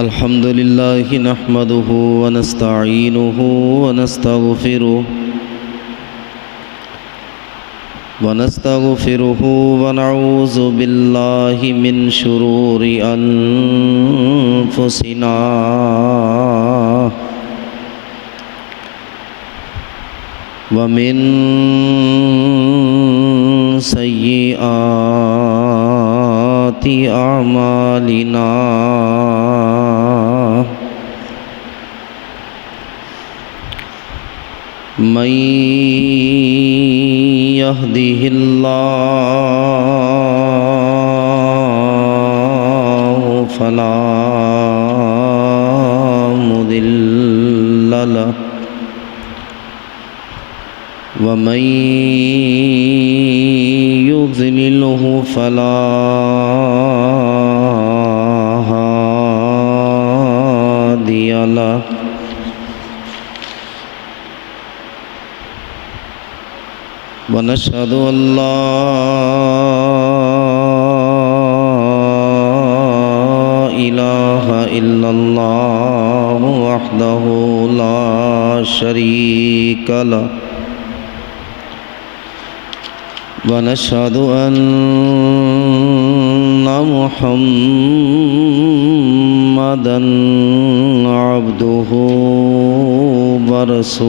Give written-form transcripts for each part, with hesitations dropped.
الحمد لله نحمده ونستعينه ونستغفره ونعوذ بالله من شرور أنفسنا ومن سيئات أعمالنا من يهده الله فلا مضل له ومن يضلله فلا هادي له ونشهد أن لا إله إلا الله وحده لا شريك له ونشهد أن محمدًا عبده ورسوله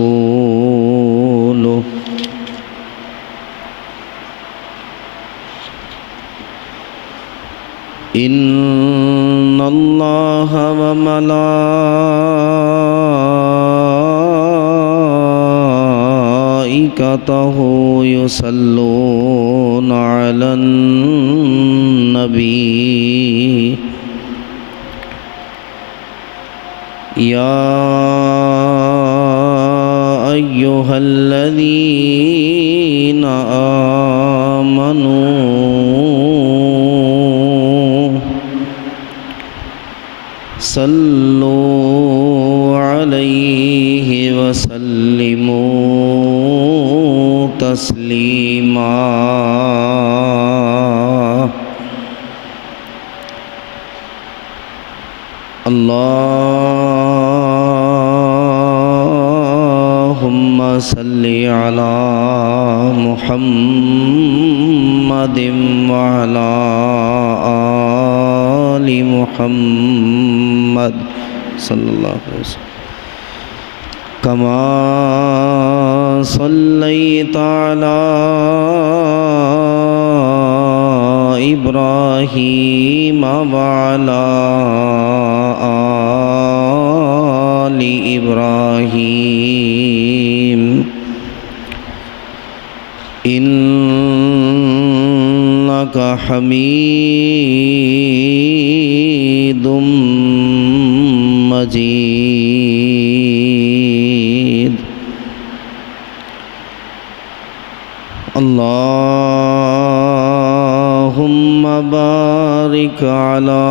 إن الله وملائكته يصلون على النبي يا أيها الذين آمنوا صلوا عليه وسلموا تسليما اللهم صل على محمد وعلى آل محمد صلی اللہ علیہ وسلم كما صليت على إبراهيم وعلى آل إبراهيم إنك حميد مجيد اللهم بارك على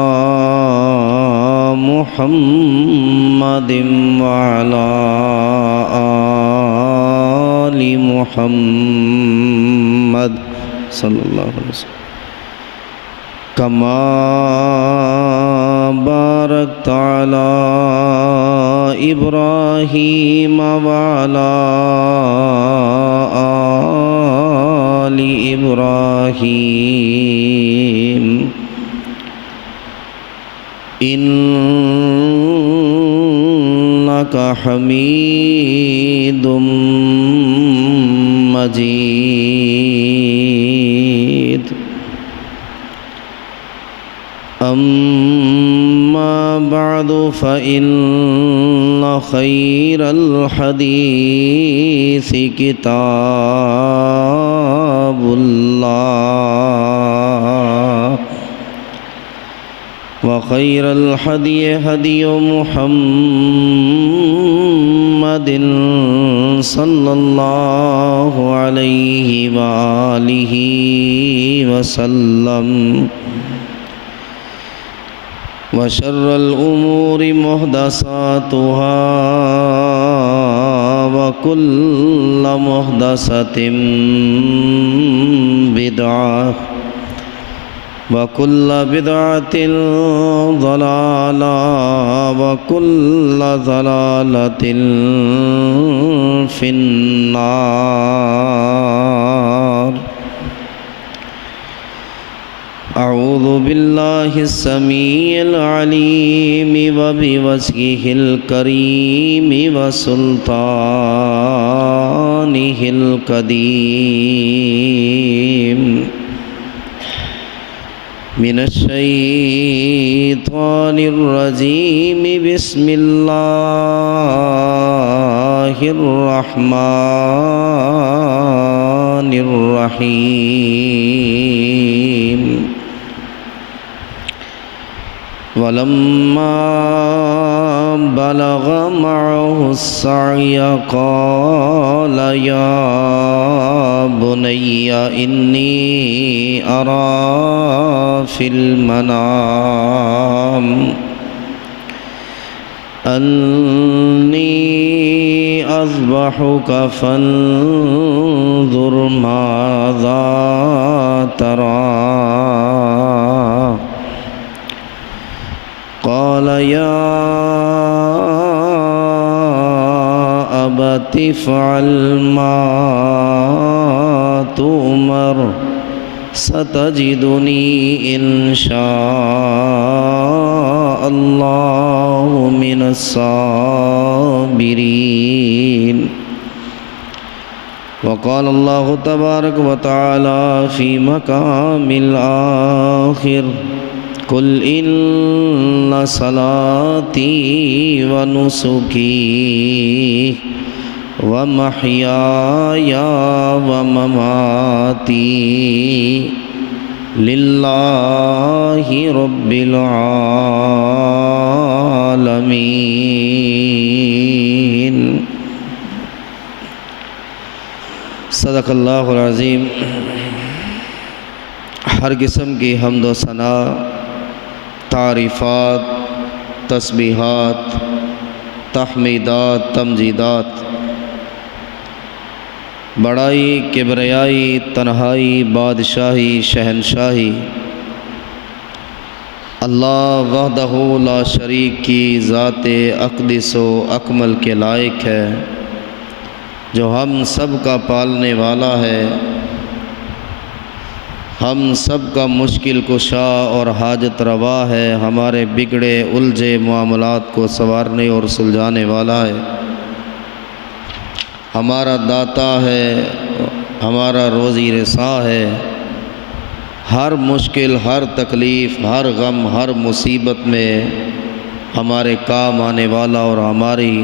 محمد وعلى آل محمد صلی اللہ علیہ وسلم كما باركت على إبراهيم وعلى آل إبراهيم إنك حميد مجيد أما بعد فإن خير الحديث كتاب الله وخير الهدي هدي محمد صلى الله عليه وآله وسلم وشر الأمور محدثاتها وكل محدثة بدعة وكل بدعة ضلالة وكل ضلالة في النار. أعوذ بالله السميع العليم وبوجهه الكريم وسلطانه القديم من الشيطان الرجيم. بسم الله الرحمن الرحيم. ولما بلغ معه السعي قال يا بني إني أرى في المنام أني أذبحك فانظر ماذا ترى. قال يا أبت افعل ما تؤمر ستجدني إن شاء الله من الصابرين. وقال الله تبارك وتعالى في مقام الآخر قل إن صلاتي ونسكي ومحياي ومماتي لله رب العالمين. صدق اللہ العظیم. ہر قسم کی حمد و ثنا، تعریفات، تسبیحات، تحمیدات، تمجیدات، بڑائی، کبریائی، تنہائی، بادشاہی، شہنشاہی اللہ وحدہ لا شریک کی ذات اقدس و اکمل کے لائق ہے، جو ہم سب کا پالنے والا ہے، ہم سب کا مشکل کشا اور حاجت روا ہے، ہمارے بگڑے الجھے معاملات کو سنوارنے اور سلجھانے والا ہے، ہمارا داتا ہے، ہمارا روزی رساں ہے، ہر مشکل، ہر تکلیف، ہر غم، ہر مصیبت میں ہمارے کام آنے والا اور ہماری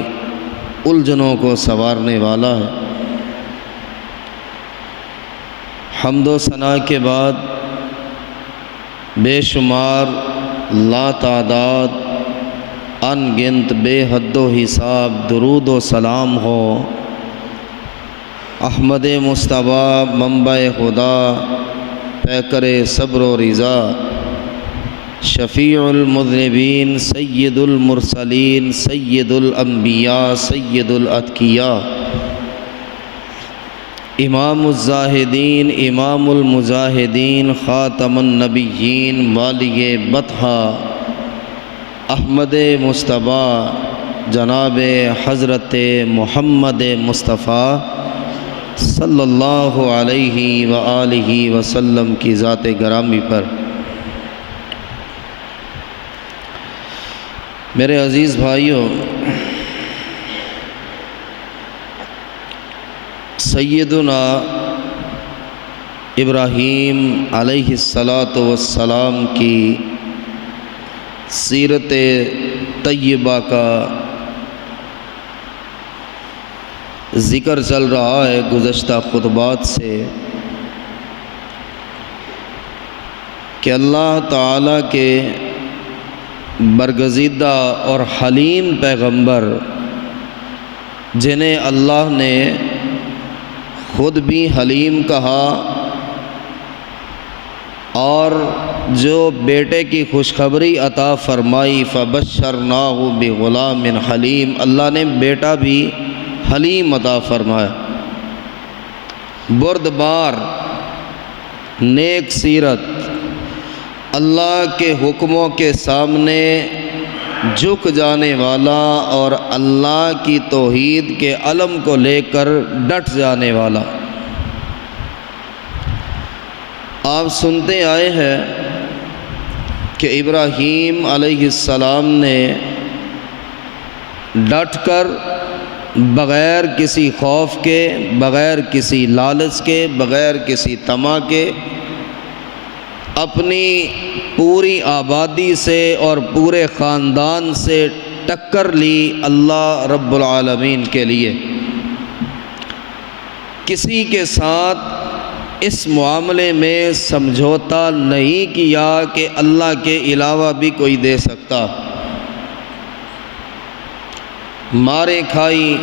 الجھنوں کو سنوارنے والا ہے۔ حمد و ثنا کے بعد بے شمار، لا تعداد، ان گنت، بے حد و حساب درود و سلام ہو احمد مصطفیٰ، منبع خدا، پیکر صبر و رضا، شفیع المذنبین، سید المرسلین، سید الانبیاء، سید الاتقیاء، امام الزاہدین، امام المجاہدین، خاتم النبیین، والی بطحہ احمد مصطفیٰ جناب حضرت محمد مصطفیٰ صلی اللہ علیہ وآلہ وسلم کی ذات گرامی پر میرے عزیز بھائیوں، سیدنا ابراہیم علیہ السلام کی سیرت طیبہ کا ذکر چل رہا ہے گزشتہ خطبات سے کہ اللہ تعالیٰ کے برگزیدہ اور حلیم پیغمبر، جنہیں اللہ نے خود بھی حلیم کہا اور جو بیٹے کی خوشخبری عطا فرمائی، فبشرناہ بغلام حلیم، اللہ نے بیٹا بھی حلیم عطا فرمایا، بردبار، نیک سیرت، اللہ کے حکموں کے سامنے جھک جانے والا اور اللہ کی توحید کے علم کو لے کر ڈٹ جانے والا۔ آپ سنتے آئے ہیں کہ ابراہیم علیہ السلام نے ڈٹ کر بغیر کسی خوف کے، بغیر کسی لالچ کے، بغیر کسی طمع کے اپنی پوری آبادی سے اور پورے خاندان سے ٹکر لی اللہ رب العالمین کے لیے۔ کسی کے ساتھ اس معاملے میں سمجھوتا نہیں کیا کہ اللہ کے علاوہ بھی کوئی دے سکتا۔ مارے کھائی،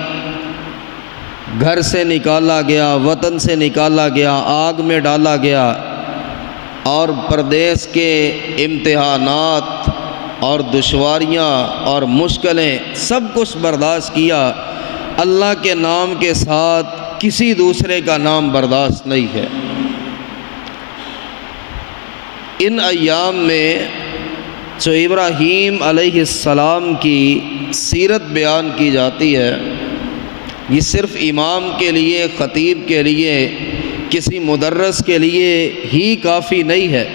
گھر سے نکالا گیا، وطن سے نکالا گیا، آگ میں ڈالا گیا، اور پردیس کے امتحانات اور دشواریاں اور مشکلیں سب کچھ برداشت کیا، اللہ کے نام کے ساتھ کسی دوسرے کا نام برداشت نہیں ہے۔ ان ایام میں جو ابراہیم علیہ السلام کی سیرت بیان کی جاتی ہے، یہ صرف امام کے لیے، خطیب کے لیے، کسی مدرس کے لیے ہی کافی نہیں ہے۔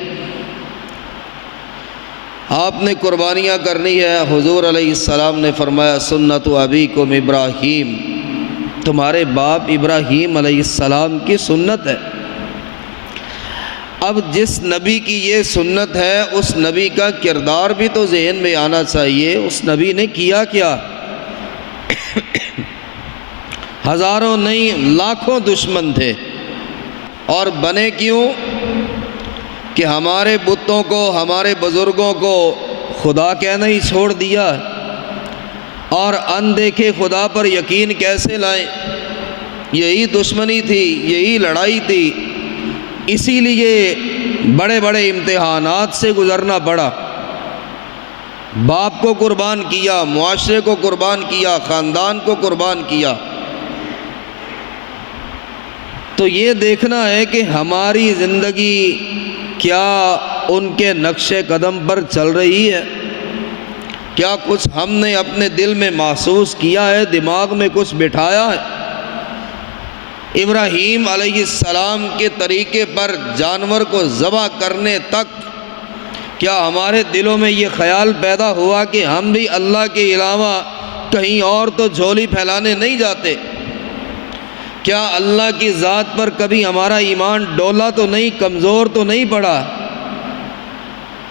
آپ نے قربانیاں کرنی ہے۔ حضور علیہ السلام نے فرمایا سنت ابیکم ابراہیم، تمہارے باپ ابراہیم علیہ السلام کی سنت ہے۔ اب جس نبی کی یہ سنت ہے، اس نبی کا کردار بھی تو ذہن میں آنا چاہیے۔ اس نبی نے کیا کیا؟ ہزاروں نہیں لاکھوں دشمن تھے، اور بنے کیوں؟ کہ ہمارے بتوں کو، ہمارے بزرگوں کو خدا کہنا ہی چھوڑ دیا، اور اندیکھے خدا پر یقین کیسے لائیں؟ یہی دشمنی تھی، یہی لڑائی تھی، اسی لیے بڑے بڑے امتحانات سے گزرنا پڑا۔ باپ کو قربان کیا، معاشرے کو قربان کیا، خاندان کو قربان کیا۔ تو یہ دیکھنا ہے کہ ہماری زندگی کیا ان کے نقش قدم پر چل رہی ہے؟ کیا کچھ ہم نے اپنے دل میں محسوس کیا ہے، دماغ میں کچھ بٹھایا ہے؟ ابراہیم علیہ السلام کے طریقے پر جانور کو ذبح کرنے تک کیا ہمارے دلوں میں یہ خیال پیدا ہوا کہ ہم بھی اللہ کے علاوہ کہیں اور تو جھولی پھیلانے نہیں جاتے؟ کیا اللہ کی ذات پر کبھی ہمارا ایمان ڈولا تو نہیں، کمزور تو نہیں پڑا؟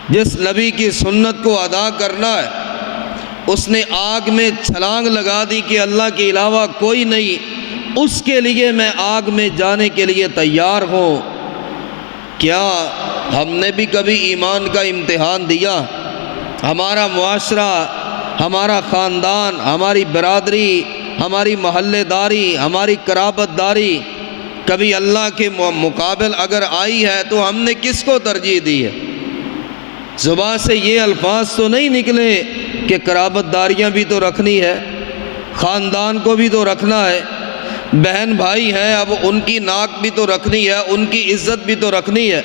جس نبی کی سنت کو ادا کرنا ہے، اس نے آگ میں چھلانگ لگا دی کہ اللہ کے علاوہ کوئی نہیں، اس کے لیے میں آگ میں جانے کے لیے تیار ہوں۔ کیا ہم نے بھی کبھی ایمان کا امتحان دیا؟ ہمارا معاشرہ، ہمارا خاندان، ہماری برادری، ہماری محلے داری، ہماری قرابت داری کبھی اللہ کے مقابل اگر آئی ہے تو ہم نے کس کو ترجیح دی ہے؟ زبان سے یہ الفاظ تو نہیں نکلے کہ قرابت داریاں بھی تو رکھنی ہے، خاندان کو بھی تو رکھنا ہے، بہن بھائی ہیں اب ان کی ناک بھی تو رکھنی ہے، ان کی عزت بھی تو رکھنی ہے۔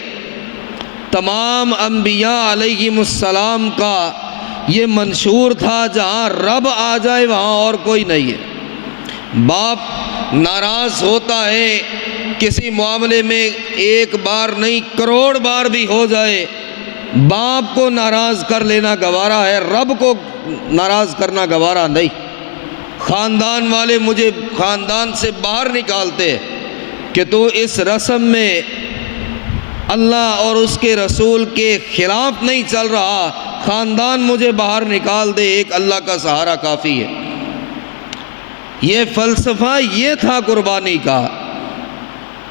تمام انبیاء علیہم السلام کا یہ منشور تھا، جہاں رب آ جائے وہاں اور کوئی نہیں ہے۔ باپ ناراض ہوتا ہے کسی معاملے میں، ایک بار نہیں کروڑ بار بھی ہو جائے، باپ کو ناراض کر لینا گوارا ہے، رب کو ناراض کرنا گوارا نہیں۔ خاندان والے مجھے خاندان سے باہر نکالتے کہ تو اس رسم میں اللہ اور اس کے رسول کے خلاف نہیں چل رہا، خاندان مجھے باہر نکال دے، ایک اللہ کا سہارا کافی ہے۔ یہ فلسفہ یہ تھا قربانی کا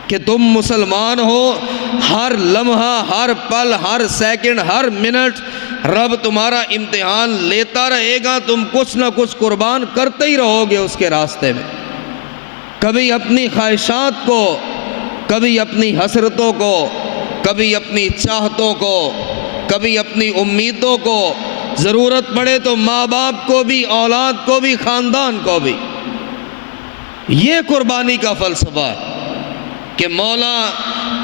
کہ تم مسلمان ہو، ہر لمحہ، ہر پل، ہر سیکنڈ، ہر منٹ رب تمہارا امتحان لیتا رہے گا، تم کچھ نہ کچھ قربان کرتے ہی رہو گے اس کے راستے میں۔ کبھی اپنی خواہشات کو، کبھی اپنی حسرتوں کو، کبھی اپنی چاہتوں کو، کبھی اپنی امیدوں کو ضرورت پڑے تو ماں باپ کو بھی، اولاد کو بھی، خاندان کو بھی۔ یہ قربانی کا فلسفہ ہے کہ مولا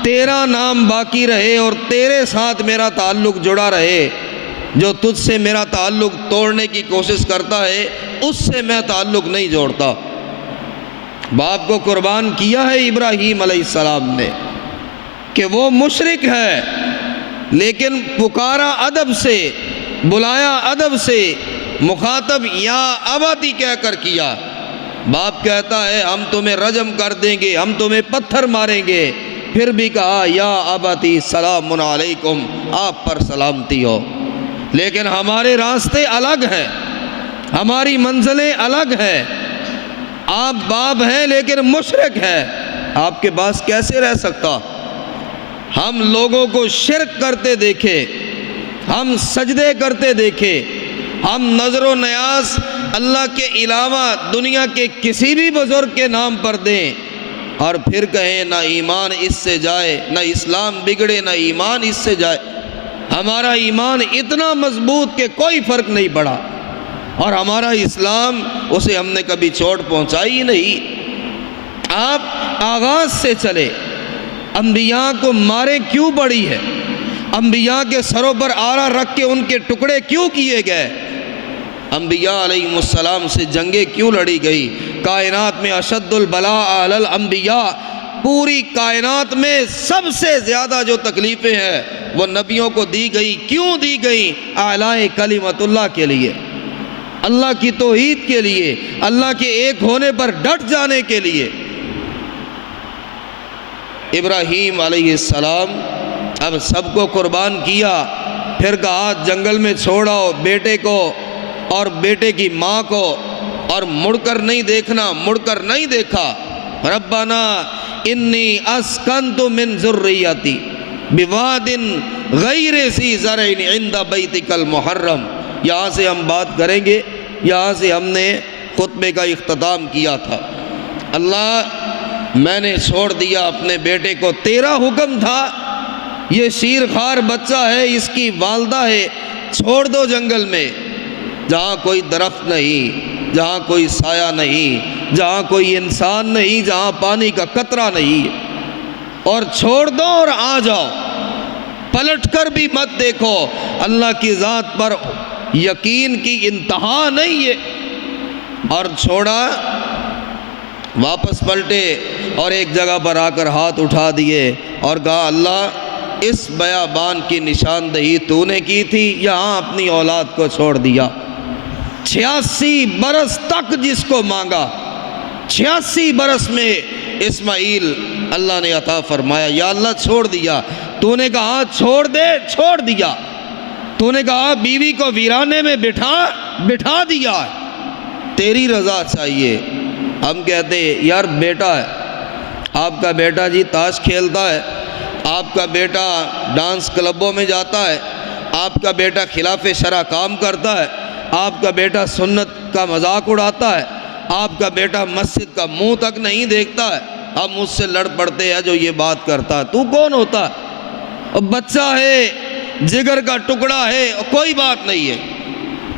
تیرا نام باقی رہے اور تیرے ساتھ میرا تعلق جڑا رہے، جو تجھ سے میرا تعلق توڑنے کی کوشش کرتا ہے اس سے میں تعلق نہیں جوڑتا۔ باپ کو قربان کیا ہے ابراہیم علیہ السلام نے کہ وہ مشرک ہے، لیکن پکارا ادب سے، بلایا ادب سے، مخاطب یا اباتی کہہ کر کیا۔ باپ کہتا ہے ہم تمہیں رجم کر دیں گے، ہم تمہیں پتھر ماریں گے، پھر بھی کہا یا اباتی سلام علیکم، آپ پر سلامتی ہو۔ لیکن ہمارے راستے الگ ہیں، ہماری منزلیں الگ ہیں۔ آپ باپ ہیں لیکن مشرک ہے، آپ کے پاس کیسے رہ سکتا؟ ہم لوگوں کو شرک کرتے دیکھے، ہم سجدے کرتے دیکھے، ہم نظر و نیاز اللہ کے علاوہ دنیا کے کسی بھی بزرگ کے نام پر دیں اور پھر کہیں نہ ایمان اس سے جائے، نہ اسلام بگڑے، نہ ایمان اس سے جائے۔ ہمارا ایمان اتنا مضبوط کہ کوئی فرق نہیں پڑا، اور ہمارا اسلام اسے ہم نے کبھی چوٹ پہنچائی ہی نہیں۔ آپ آغاز سے چلے، انبیاء کو مارے کیوں پڑی ہے؟ انبیاء کے سروں پر آرا رکھ کے ان کے ٹکڑے کیوں کیے گئے؟ انبیاء علیہ السلام سے جنگیں کیوں لڑی گئی؟ کائنات میں اشد البلاء علی الانبیاء، پوری کائنات میں سب سے زیادہ جو تکلیفیں ہیں وہ نبیوں کو دی گئی۔ کیوں دی گئی؟ اعلاء کلمت اللہ کے لیے، اللہ کی توحید کے لیے، اللہ کے ایک ہونے پر ڈٹ جانے کے لیے۔ ابراہیم علیہ السلام اب سب کو قربان کیا، پھر کہا جنگل میں چھوڑاؤ بیٹے کو اور بیٹے کی ماں کو، اور مڑ کر نہیں دیکھنا، مڑ کر نہیں دیکھا۔ ربنا انی اسکنت من ذریتی بواد غیر ذی زرع عند بیتک المحرم۔ یہاں سے ہم بات کریں گے، یہاں سے ہم نے خطبے کا اختتام کیا تھا۔ اللہ میں نے چھوڑ دیا اپنے بیٹے کو، تیرا حکم تھا، یہ شیر خوار بچہ ہے، اس کی والدہ ہے، چھوڑ دو جنگل میں جہاں کوئی درخت نہیں، جہاں کوئی سایہ نہیں، جہاں کوئی انسان نہیں، جہاں پانی کا قطرہ نہیں، اور چھوڑ دو اور آ جاؤ، پلٹ کر بھی مت دیکھو۔ اللہ کی ذات پر یقین کی انتہا نہیں ہے۔ اور چھوڑا، واپس پلٹے اور ایک جگہ پر آ کر ہاتھ اٹھا دیے اور کہا اللہ اس بیابان کی نشاندہی تو نے کی تھی، یہاں اپنی اولاد کو چھوڑ دیا۔ 86 برس تک جس کو مانگا، 86 برس میں اسماعیل اللہ نے عطا فرمایا۔ یا اللہ چھوڑ دیا، تو نے کہا چھوڑ دے، چھوڑ دیا۔ تو نے کہا بیوی کو ویرانے میں بٹھا دیا، تیری رضا چاہیے۔ ہم کہتے یار بیٹا ہے، آپ کا بیٹا جی تاش کھیلتا ہے، آپ کا بیٹا ڈانس کلبوں میں جاتا ہے، آپ کا بیٹا خلاف شرع کام کرتا ہے، آپ کا بیٹا سنت کا مذاق اڑاتا ہے، آپ کا بیٹا مسجد کا منہ تک نہیں دیکھتا ہے، ہم اس سے لڑ پڑتے ہیں جو یہ بات کرتا ہے۔ تو کون ہوتا ہے؟ بچہ ہے، جگر کا ٹکڑا ہے، کوئی بات نہیں ہے۔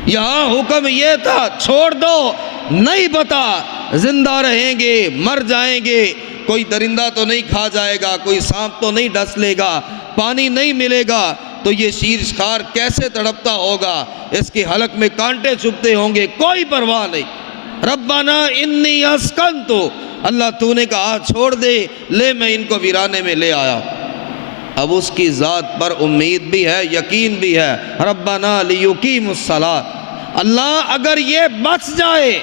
یہاں حکم یہ تھا چھوڑ دو، نہیں پتا زندہ رہیں گے مر جائیں گے، کوئی درندہ تو نہیں کھا جائے گا، کوئی سانپ تو نہیں ڈس لے گا، پانی نہیں ملے گا تو یہ شیرخوار کیسے تڑپتا ہوگا، اس کے حلق میں کانٹے چبھتے ہوں گے، کوئی پرواہ نہیں۔ ربنا انی اسکنت، اللہ تو نے کہا چھوڑ دے، لے میں ان کو ویرانے میں لے آیا۔ اب اس کی ذات پر امید بھی ہے، یقین بھی ہے۔ ربنا لیقیموا الصلاۃ، اللہ اگر یہ بچ جائے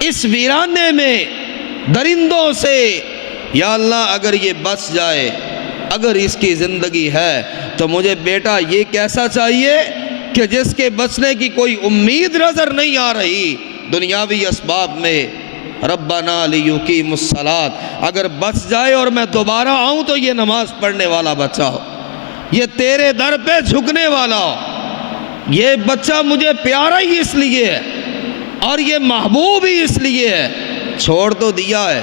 اس ویرانے میں درندوں سے، یا اللہ اگر یہ بچ جائے، اگر اس کی زندگی ہے تو مجھے بیٹا یہ کیسا چاہیے کہ جس کے بچنے کی کوئی امید نظر نہیں آ رہی دنیاوی اسباب میں۔ ربنا لیقیموا الصلاۃ، اگر بچ جائے اور میں دوبارہ آؤں تو یہ نماز پڑھنے والا بچہ ہو، یہ تیرے در پہ جھکنے والا ہو۔ یہ بچہ مجھے پیارا ہی اس لیے ہے اور یہ محبوب ہی اس لیے ہے۔ چھوڑ تو دیا ہے،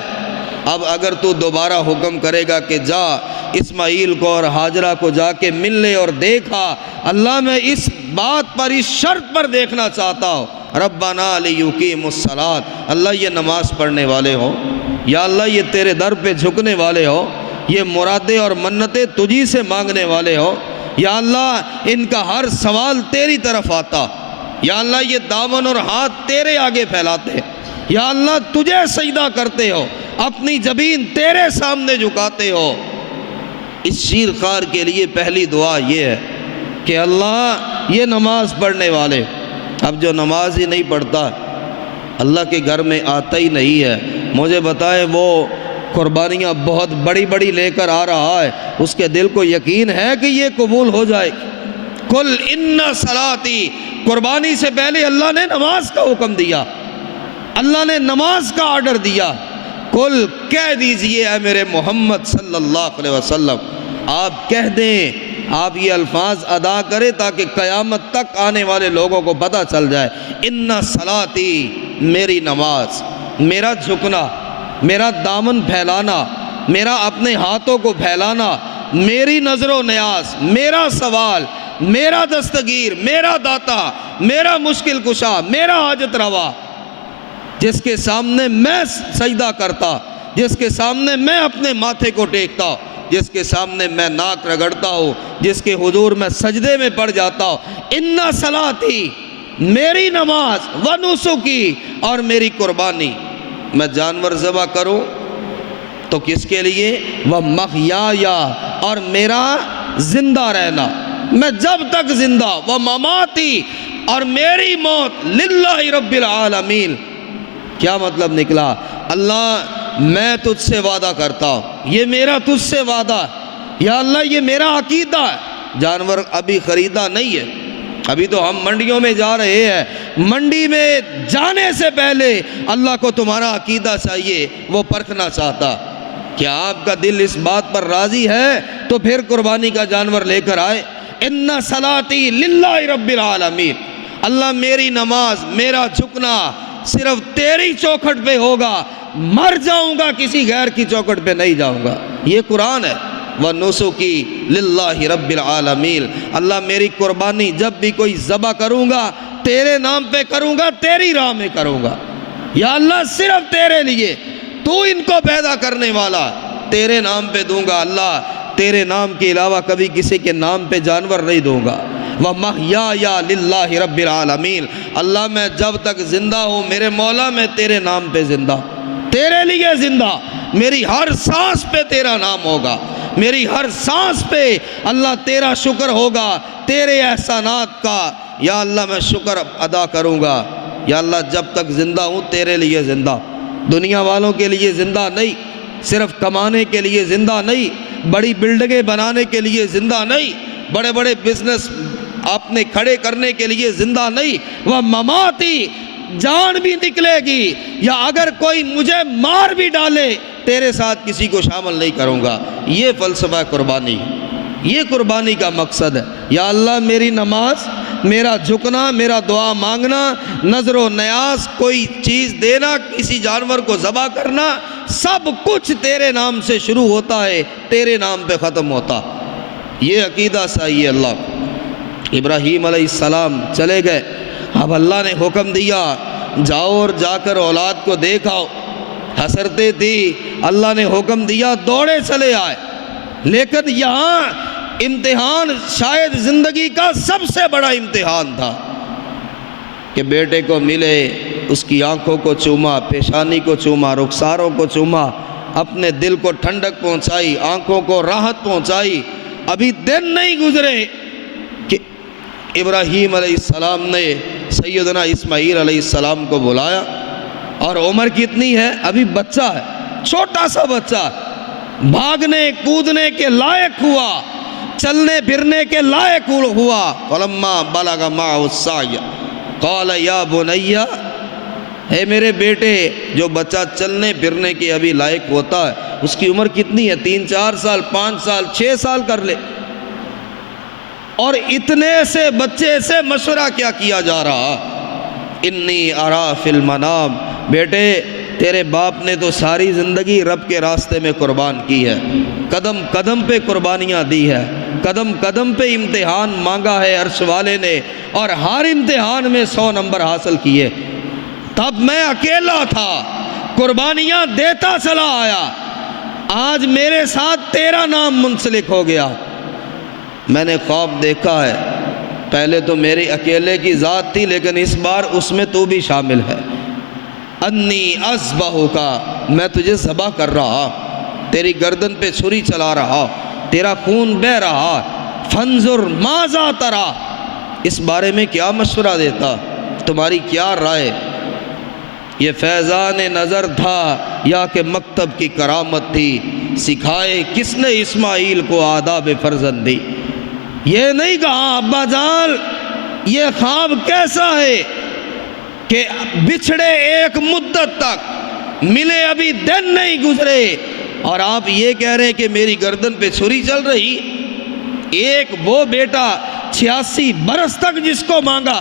اب اگر تو دوبارہ حکم کرے گا کہ جا اسماعیل کو اور ہاجرہ کو جا کے ملنے اور دیکھا، اللہ میں اس بات پر، اس شرط پر دیکھنا چاہتا ہوں، ربنا لیقیموا الصلاۃ، اللہ یہ نماز پڑھنے والے ہو، یا اللہ یہ تیرے در پہ جھکنے والے ہو، یہ مرادیں اور منتیں تجھی سے مانگنے والے ہو، یا اللہ ان کا ہر سوال تیری طرف آتا، یا اللہ یہ دامن اور ہاتھ تیرے آگے پھیلاتے، یا اللہ تجھے سجدہ کرتے ہو، اپنی جبین تیرے سامنے جھکاتے ہو۔ اس شیرخوار کے لیے پہلی دعا یہ ہے کہ اللہ یہ نماز پڑھنے والے، اب جو نماز ہی نہیں پڑھتا، اللہ کے گھر میں آتا ہی نہیں ہے، مجھے بتائے وہ قربانیاں بہت بڑی بڑی لے کر آ رہا ہے، اس کے دل کو یقین ہے کہ یہ قبول ہو جائے؟ قل ان صلاتی، قربانی سے پہلے اللہ نے نماز کا حکم دیا، اللہ نے نماز کا آرڈر دیا۔ قل کہہ دیجئے اے میرے محمد صلی اللہ علیہ وسلم، آپ کہہ دیں، آپ یہ الفاظ ادا کریں تاکہ قیامت تک آنے والے لوگوں کو پتہ چل جائے، ان صلاتی، میری نماز، میرا جھکنا، میرا دامن پھیلانا، میرا اپنے ہاتھوں کو پھیلانا، میری نظر و نیاز، میرا سوال، میرا دستگیر، میرا داتا، میرا مشکل کشا، میرا حاجت روا، جس کے سامنے میں سجدہ کرتا، جس کے سامنے میں اپنے ماتھے کو ٹیکتا، جس کے سامنے میں ناک رگڑتا ہوں، جس کے حضور میں سجدے میں پڑ جاتا ہوں، ان صلاتی، میری نماز، ونسکی، اور میری قربانی، میں جانور ذبح کروں تو کس کے لیے؟ ومحیایا، اور میرا زندہ رہنا، میں جب تک زندہ، ومماتی، اور میری موت، للہ رب العالمین۔ کیا مطلب نکلا؟ اللہ میں تجھ سے وعدہ کرتا ہوں، یہ میرا تجھ سے وعدہ ہے، یا اللہ یہ میرا عقیدہ ہے۔ جانور ابھی خریدا نہیں ہے، ابھی تو ہم منڈیوں میں جا رہے ہیں، منڈی میں جانے سے پہلے اللہ کو تمہارا عقیدہ چاہیے، وہ پرکھنا چاہتا، کیا آپ کا دل اس بات پر راضی ہے؟ تو پھر قربانی کا جانور لے کر آئے۔ ان صلاتی للہ رب العالمین، اللہ میری نماز، میرا جھکنا صرف تیری چوکھٹ پہ ہوگا، مر جاؤں گا کسی غیر کی چوکھٹ پہ نہیں جاؤں گا، یہ قرآن ہے۔ وَنُسُكِي لِلَّهِ رَبِّ الْعَالَمِينَ، اللہ میری قربانی جب بھی کوئی ذبح کروں گا تیرے نام پہ کروں گا، تیری راہ میں کروں گا، یا اللہ صرف تیرے لیے، تو ان کو پیدا کرنے والا، تیرے نام پہ دوں گا، اللہ تیرے نام کے علاوہ کبھی کسی کے نام پہ جانور نہیں دوں گا۔ وَمَحْيَايَ لِلَّهِ رَبِّ الْعَالَمِينَ، اللہ میں جب تک زندہ ہوں میرے مولا میں تیرے نام پہ زندہ، تیرے لیے زندہ، میری ہر سانس پہ تیرا نام ہوگا، میری ہر سانس پہ اللہ تیرا شکر ہوگا، تیرے احسانات کا، یا اللہ میں شکر ادا کروں گا، یا اللہ جب تک زندہ ہوں تیرے لیے زندہ، دنیا والوں کے لیے زندہ نہیں، صرف کمانے کے لیے زندہ نہیں، بڑی بلڈنگیں بنانے کے لیے زندہ نہیں، بڑے بڑے بزنس اپنے کھڑے کرنے کے لیے زندہ نہیں، وہ مماتی، جان بھی نکلے گی، یا اگر کوئی مجھے مار بھی ڈالے تیرے ساتھ کسی کو شامل نہیں کروں گا، یہ فلسفہ قربانی، یہ قربانی کا مقصد ہے۔ یا اللہ میری نماز، میرا جھکنا، میرا دعا مانگنا، نظر و نیاز، کوئی چیز دینا، کسی جانور کو ذبح کرنا، سب کچھ تیرے نام سے شروع ہوتا ہے، تیرے نام پہ ختم ہوتا، یہ عقیدہ صحیح اللہ کو۔ ابراہیم علیہ السلام چلے گئے، اب اللہ نے حکم دیا جاؤ اور جا کر اولاد کو دیکھاؤ، حسرتیں تھی، اللہ نے حکم دیا دوڑے چلے آئے، لیکن یہاں امتحان شاید زندگی کا سب سے بڑا امتحان تھا کہ بیٹے کو ملے، اس کی آنکھوں کو چوما، پیشانی کو چوما، رخساروں کو چوما، اپنے دل کو ٹھنڈک پہنچائی، آنکھوں کو راحت پہنچائی، ابھی دن نہیں گزرے کہ ابراہیم علیہ السلام نے سیدنا اسماعیل علیہ السلام کو بلایا، اور عمر کتنی ہے؟ ابھی بچہ ہے، چھوٹا سا بچہ، بھاگنے کودنے کے لائق ہوا، چلنے پھرنے کے لائق ہوا۔ فلما بلغ معه السعی قال یا بنی، اے میرے بیٹے، جو بچہ چلنے پھرنے کے ابھی لائق ہوتا ہے اس کی عمر کتنی ہے؟ 3 4 سال، 5 سال، 6 سال کر لے، اور اتنے سے بچے سے مشورہ کیا جا رہا؟ انی ارا فی المنام، بیٹے تیرے باپ نے تو ساری زندگی رب کے راستے میں قربان کی ہے، قدم قدم پہ قربانیاں دی ہے، قدم قدم پہ امتحان مانگا ہے عرش والے نے، اور ہر امتحان میں 100 نمبر حاصل کیے۔ تب میں اکیلا تھا، قربانیاں دیتا چلا آیا، آج میرے ساتھ تیرا نام منسلک ہو گیا۔ میں نے خواب دیکھا ہے، پہلے تو میری اکیلے کی ذات تھی، لیکن اس بار اس میں تو بھی شامل ہے۔ انی اذبحک، میں تجھے ذبح کر رہا، تیری گردن پہ چھری چلا رہا، تیرا خون بہہ رہا، فانظر ماذا تری، اس بارے میں کیا مشورہ دیتا، تمہاری کیا رائے؟ یہ فیضان نظر تھا یا کہ مکتب کی کرامت تھی؟ سکھائے کس نے اسماعیل کو آداب فرزندی؟ یہ نہیں کہا ابا جان یہ خواب کیسا ہے کہ بچھڑے ایک مدت تک، ملے ابھی دن نہیں گزرے، اور آپ یہ کہہ رہے کہ میری گردن پہ چھری چل رہی۔ ایک وہ بیٹا 86 برس تک جس کو مانگا،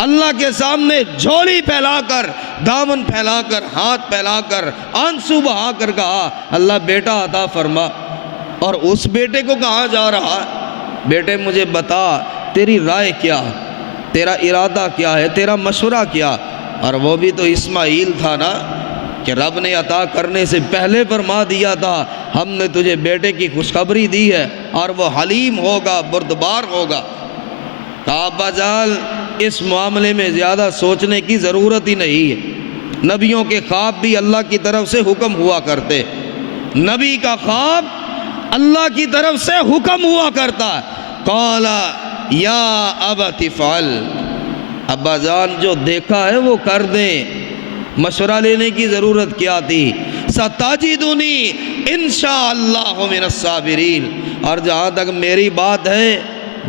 اللہ کے سامنے جھولی پھیلا کر، دامن پھیلا کر، ہاتھ پھیلا کر، آنسو بہا کر کہا اللہ بیٹا عطا فرما، اور اس بیٹے کو کہا جا رہا بیٹے مجھے بتا تیری رائے کیا، تیرا ارادہ کیا ہے، تیرا مشورہ کیا؟ اور وہ بھی تو اسماعیل تھا نا کہ رب نے عطا کرنے سے پہلے فرما دیا تھا ہم نے تجھے بیٹے کی خوشخبری دی ہے اور وہ حلیم ہوگا، بردبار ہوگا۔ کہا ابا جان اس معاملے میں زیادہ سوچنے کی ضرورت ہی نہیں ہے، نبیوں کے خواب بھی اللہ کی طرف سے حکم ہوا کرتے، نبی کا خواب اللہ کی طرف سے حکم ہوا کرتا ہے۔ قال یا ابت افعل، ابا جان جو دیکھا ہے وہ کر دیں، مشورہ لینے کی ضرورت کیا تھی؟ ستجدنی انشاءاللہ من الصابرین، اور جہاں تک میری بات ہے،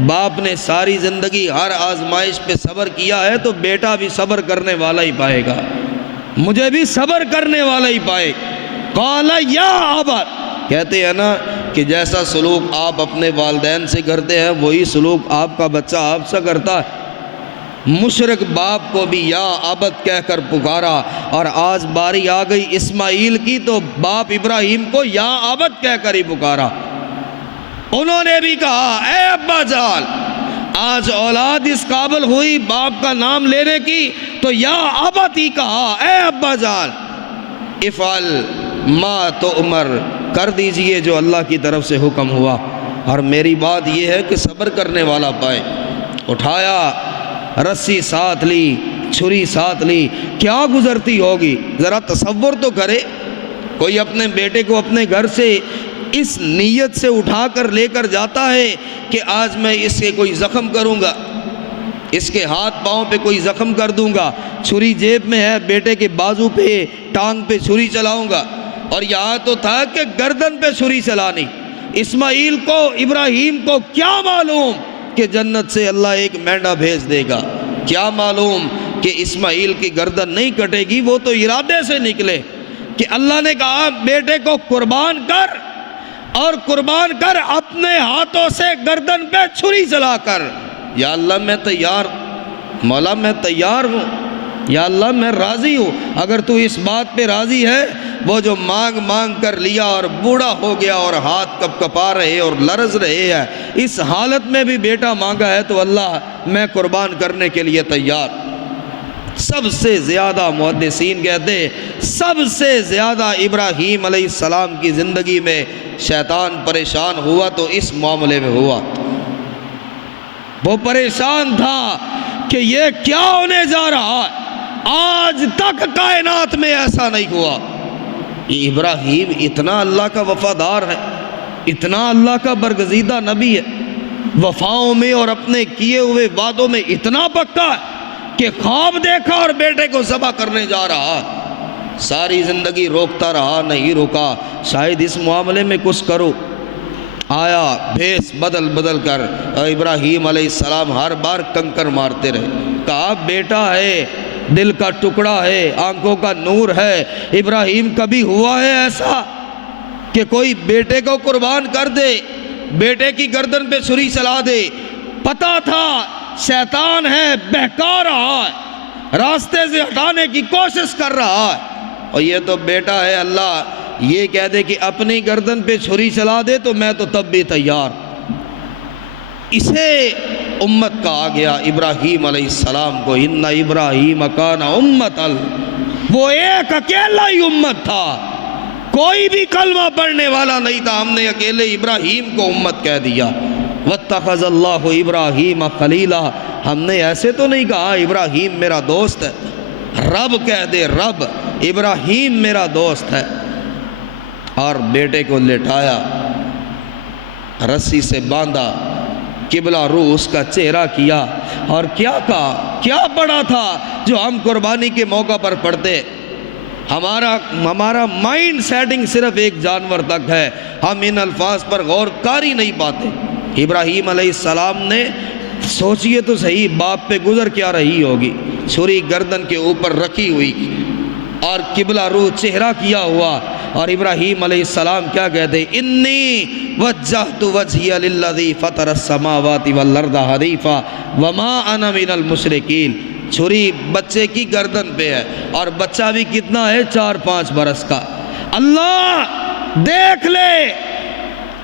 باپ نے ساری زندگی ہر آزمائش پہ صبر کیا ہے تو بیٹا بھی صبر کرنے والا ہی پائے گا، مجھے بھی صبر کرنے والا ہی پائے گا۔ قال یا ابت، کہتے ہیں نا کہ جیسا سلوک آپ اپنے والدین سے کرتے ہیں وہی سلوک آپ کا بچہ آپ سے کرتا ہے۔ مشرک باپ کو بھی یا ابت کہہ کر پکارا، اور آج باری آ گئی اسماعیل کی تو باپ ابراہیم کو یا ابت کہہ کر ہی پکارا۔ انہوں نے بھی کہا اے ابا جان، آج اولاد اس قابل ہوئی باپ کا نام لینے کی تو یا ابت ہی کہا، اے ابا جان افعل ما تؤمر، کر دیجئے جو اللہ کی طرف سے حکم ہوا، اور میری بات یہ ہے کہ صبر کرنے والا پائے۔ اٹھایا، رسی ساتھ لی، چھری ساتھ لی، کیا گزرتی ہوگی ذرا تصور تو کرے، کوئی اپنے بیٹے کو اپنے گھر سے اس نیت سے اٹھا کر لے کر جاتا ہے کہ آج میں اس کے کوئی زخم کروں گا، اس کے ہاتھ پاؤں پہ کوئی زخم کر دوں گا، چھری جیب میں ہے، بیٹے کے بازو پہ ٹانگ پہ چھری چلاؤں گا، اور یہاں تو تھا کہ گردن پہ چھری چلانی۔ اسماعیل کو، ابراہیم کو کیا معلوم کہ جنت سے اللہ ایک مینڈا بھیج دے گا، کیا معلوم کہ اسماعیل کی گردن نہیں کٹے گی، وہ تو ارادے سے نکلے کہ اللہ نے کہا بیٹے کو قربان کر، اور قربان کر اپنے ہاتھوں سے گردن پہ چھری چلا کر۔ یا اللہ میں تیار، مولا میں تیار ہوں، یا اللہ میں راضی ہوں، اگر تو اس بات پہ راضی ہے، وہ جو مانگ مانگ کر لیا اور بوڑھا ہو گیا اور ہاتھ کپ کپا رہے اور لرز رہے ہیں، اس حالت میں بھی بیٹا مانگا ہے تو اللہ میں قربان کرنے کے لیے تیار۔ سب سے زیادہ محدثین کہتے سب سے زیادہ ابراہیم علیہ السلام کی زندگی میں شیطان پریشان ہوا تو اس معاملے میں ہوا۔ وہ پریشان تھا کہ یہ کیا ہونے جا رہا ہے، آج تک کائنات میں ایسا نہیں ہوا۔ یہ ابراہیم اتنا اللہ کا وفادار ہے، اتنا اللہ کا برگزیدہ نبی ہے، وفاؤں میں اور اپنے کیے ہوئے وعدوں میں اتنا پکا ہے کہ خواب دیکھا اور بیٹے کو ذبح کرنے جا رہا، ساری زندگی روکتا رہا، نہیں روکا، شاید اس معاملے میں کچھ کرو۔ آیا بھیس بدل بدل کر، ابراہیم علیہ السلام ہر بار کنکر مارتے رہے، کہا بیٹا ہے، دل کا ٹکڑا ہے، آنکھوں کا نور ہے، ابراہیم کبھی ہوا ہے ایسا کہ کوئی بیٹے کو قربان کر دے، بیٹے کی گردن پہ چھری چلا دے؟ پتا تھا شیطان ہے، بہکا رہا ہے، راستے سے ہٹانے کی کوشش کر رہا ہے، اور یہ تو بیٹا ہے، اللہ یہ کہہ دے کہ اپنی گردن پہ چھری چلا دے تو میں تو تب بھی تیار۔ اسے امت کہا گیا ابراہیم علیہ السلام کو، ان ابراہیم کان امۃ، وہ ایک اکیلا ہی امت تھا، کوئی بھی کلمہ پڑھنے والا نہیں تھا، ہم نے اکیلے ابراہیم کو امت کہہ دیا۔ واتخذ اللہ ابراہیم خلیلا، ہم نے ایسے تو نہیں کہا ابراہیم میرا دوست ہے، رب کہہ دے، رب ابراہیم میرا دوست ہے۔ اور بیٹے کو لٹایا، رسی سے باندھا، قبلہ رو اس کا چہرہ کیا، اور کیا کہا، کیا پڑھا تھا جو ہم قربانی کے موقع پر پڑھتے؟ ہمارا مائنڈ سیٹنگ صرف ایک جانور تک ہے، ہم ان الفاظ پر غور کاری نہیں پاتے۔ ابراہیم علیہ السلام نے، سوچئے تو صحیح، باپ پہ گزر کیا رہی ہوگی، چھری گردن کے اوپر رکھی ہوئی اور قبلہ رو چہرہ کیا ہوا، اور ابراہیم علیہ السلام کیا کہتے؟ انی وجہت وجہی للذی فطر السماوات والارض حنیفا وما انا من المشرکین۔ چھری بچے کی گردن پہ ہے، اور بچہ بھی کتنا ہے؟ 4-5 برس کا۔ اللہ دیکھ لے،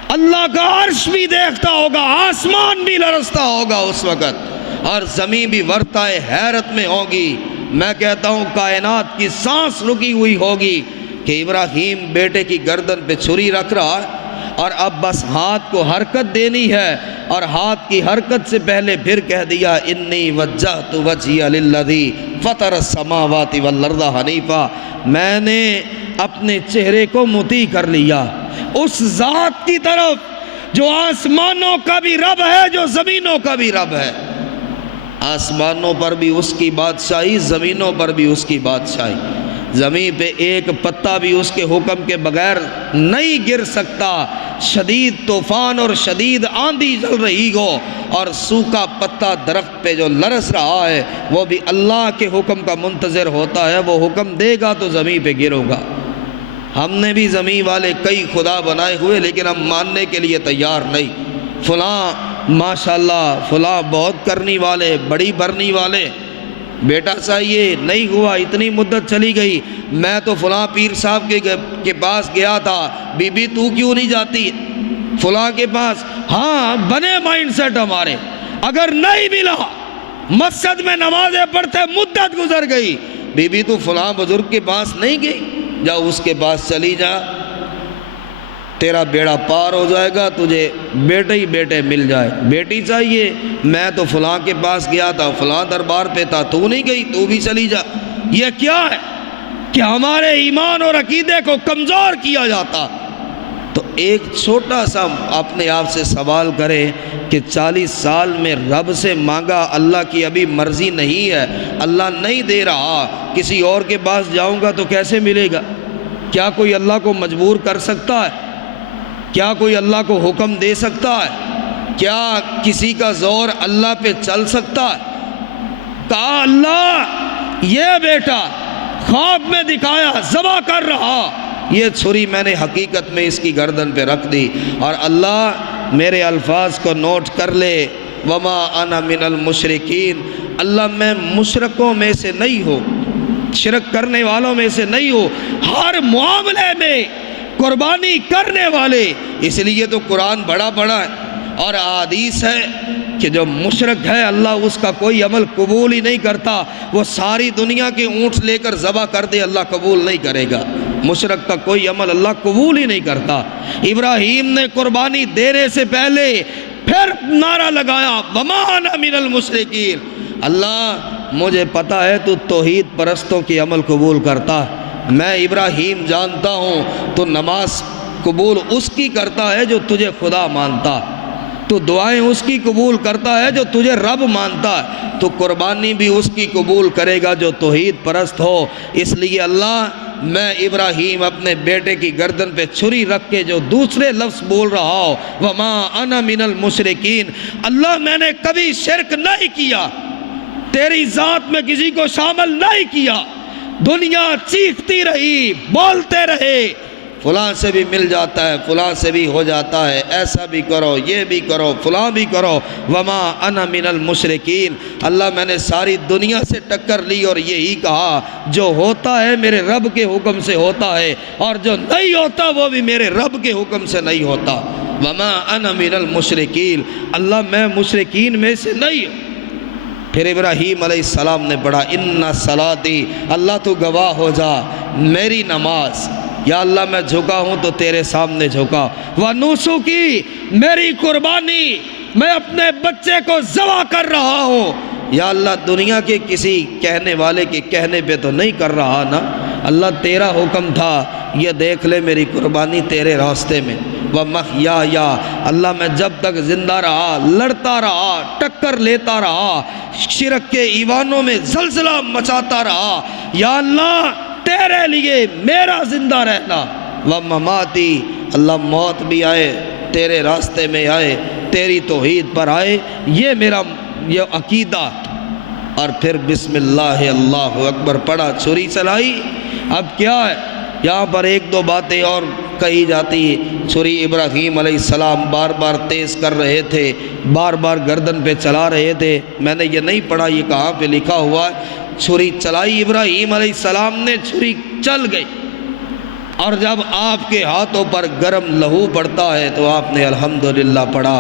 اللہ کا عرش بھی دیکھتا ہوگا، آسمان بھی لرزتا ہوگا اس وقت، اور زمین بھی ورطائے حیرت میں ہوگی۔ میں کہتا ہوں کائنات کی سانس رکی ہوئی ہوگی کہ ابراہیم بیٹے کی گردن پہ چھری رکھ رہا ہے، اور اب بس ہاتھ کو حرکت دینی ہے، اور ہاتھ کی حرکت سے پہلے پھر کہہ دیا انی وجہت وجہی للذی فطر السماوات والارض حنیفا، میں نے اپنے چہرے کو مطیع کر لیا اس ذات کی طرف جو آسمانوں کا بھی رب ہے، جو زمینوں کا بھی رب ہے۔ آسمانوں پر بھی اس کی بادشاہی، زمینوں پر بھی اس کی بادشاہی، زمین پہ ایک پتا بھی اس کے حکم کے بغیر نہیں گر سکتا، شدید طوفان اور شدید آندھی چل رہی ہو اور سوکھا پتا درخت پہ جو لرز رہا ہے وہ بھی اللہ کے حکم کا منتظر ہوتا ہے، وہ حکم دے گا تو زمین پہ گرو گا۔ ہم نے بھی زمین والے کئی خدا بنائے ہوئے، لیکن ہم ماننے کے لیے تیار نہیں۔ فلاں ماشاءاللہ فلاں بہت کرنی والے، بڑی برنی والے، بیٹا چاہیے، نہیں ہوا، اتنی مدت چلی گئی، میں تو فلاں پیر صاحب کے پاس گیا تھا، بی بی تو کیوں نہیں جاتی فلاں کے پاس؟ ہاں بنے مائنڈ سیٹ ہمارے، اگر نہیں ملا، مسجد میں نمازیں پڑھتے مدت گزر گئی، بی بی تو فلاں بزرگ کے پاس نہیں گئی، جا اس کے پاس چلی جا، تیرا بیڑا پار ہو جائے گا، تجھے بیٹے ہی بیٹے مل جائے۔ بیٹی چاہیے، میں تو فلاں کے پاس گیا تھا، فلاں دربار پہ تھا، تو نہیں گئی، تو بھی چلی جا۔ یہ کیا ہے کہ ہمارے ایمان اور عقیدے کو کمزور کیا جاتا۔ تو ایک چھوٹا سا اپنے آپ سے سوال کرے کہ 40 سال میں رب سے مانگا، اللہ کی ابھی مرضی نہیں ہے، اللہ نہیں دے رہا، کسی اور کے پاس جاؤں گا تو کیسے ملے گا؟ کیا کوئی اللہ کو مجبور کر سکتا ہے؟ کیا کوئی اللہ کو حکم دے سکتا ہے؟ کیا کسی کا زور اللہ پہ چل سکتا ہے؟ کہا اللہ یہ بیٹا خواب میں دکھایا، ذبح کر رہا، یہ چھری میں نے حقیقت میں اس کی گردن پہ رکھ دی، اور اللہ میرے الفاظ کو نوٹ کر لے، وما انا من المشرکین، اللہ میں مشرکوں میں سے نہیں ہوں، شرک کرنے والوں میں سے نہیں ہوں، ہر معاملے میں قربانی کرنے والے۔ اس لیے تو قرآن بڑا بڑا ہے اور احادیث ہے کہ جو مشرک ہے اللہ اس کا کوئی عمل قبول ہی نہیں کرتا، وہ ساری دنیا کے اونٹ لے کر ذبح کر دے اللہ قبول نہیں کرے گا، مشرک کا کوئی عمل اللہ قبول ہی نہیں کرتا۔ ابراہیم نے قربانی دینے سے پہلے پھر نعرہ لگایا وما انا من المشرکین، اللہ مجھے پتہ ہے تو توحید پرستوں کی عمل قبول کرتا ہے، میں ابراہیم جانتا ہوں تو نماز قبول اس کی کرتا ہے جو تجھے خدا مانتا، تو دعائیں اس کی قبول کرتا ہے جو تجھے رب مانتا ہے، تو قربانی بھی اس کی قبول کرے گا جو توحید پرست ہو۔ اس لیے اللہ میں ابراہیم اپنے بیٹے کی گردن پہ چھری رکھ کے جو دوسرے لفظ بول رہا ہو وما انا من المشرکین، اللہ میں نے کبھی شرک نہیں کیا، تیری ذات میں کسی کو شامل نہیں کیا۔ دنیا چیختی رہی، بولتے رہے، فلاں سے بھی مل جاتا ہے، فلاں سے بھی ہو جاتا ہے، ایسا بھی کرو، یہ بھی کرو، فلاں بھی کرو۔ وما انا من المشرکین، اللہ میں نے ساری دنیا سے ٹکر لی اور یہی کہا جو ہوتا ہے میرے رب کے حکم سے ہوتا ہے، اور جو نہیں ہوتا وہ بھی میرے رب کے حکم سے نہیں ہوتا۔ وما انا من المشرکین، اللہ میں مشرکین میں سے نہیں ہوں۔ پھر ابراہیم علیہ السلام نے پڑھا ان صلاتی، اللہ تو گواہ ہو جا، میری نماز، یا اللہ میں جھکا ہوں تو تیرے سامنے جھکا، ونسکی، میری قربانی، میں اپنے بچے کو ذبح کر رہا ہوں، یا اللہ دنیا کے کسی کہنے والے کے کہنے پہ تو نہیں کر رہا نا، اللہ تیرا حکم تھا، یہ دیکھ لے میری قربانی تیرے راستے میں۔ وَمَحْيَايَ، اللہ میں جب تک زندہ رہا لڑتا رہا، ٹکر لیتا رہا، شرک کے ایوانوں میں زلزلہ مچاتا رہا، یا اللہ تیرے لیے میرا زندہ رہنا۔ وَمَمَاتِي، اللہ موت بھی آئے تیرے راستے میں آئے، تیری توحید پر آئے، یہ میرا یہ عقیدہ۔ اور پھر بسم اللہ اللہ اکبر پڑھا، چھری چلائی۔ اب کیا ہے یہاں پر ایک دو باتیں اور کہی جاتی ہے۔ چھری ابراہیم علیہ السلام بار بار تیز کر رہے تھے، بار بار گردن پہ چلا رہے تھے، میں نے یہ نہیں پڑھا یہ کہاں پہ لکھا ہوا ہے۔ چھری چلائی ابراہیم علیہ السلام نے، چھری چل گئی، اور جب آپ کے ہاتھوں پر گرم لہو پڑتا ہے تو آپ نے الحمدللہ پڑھا۔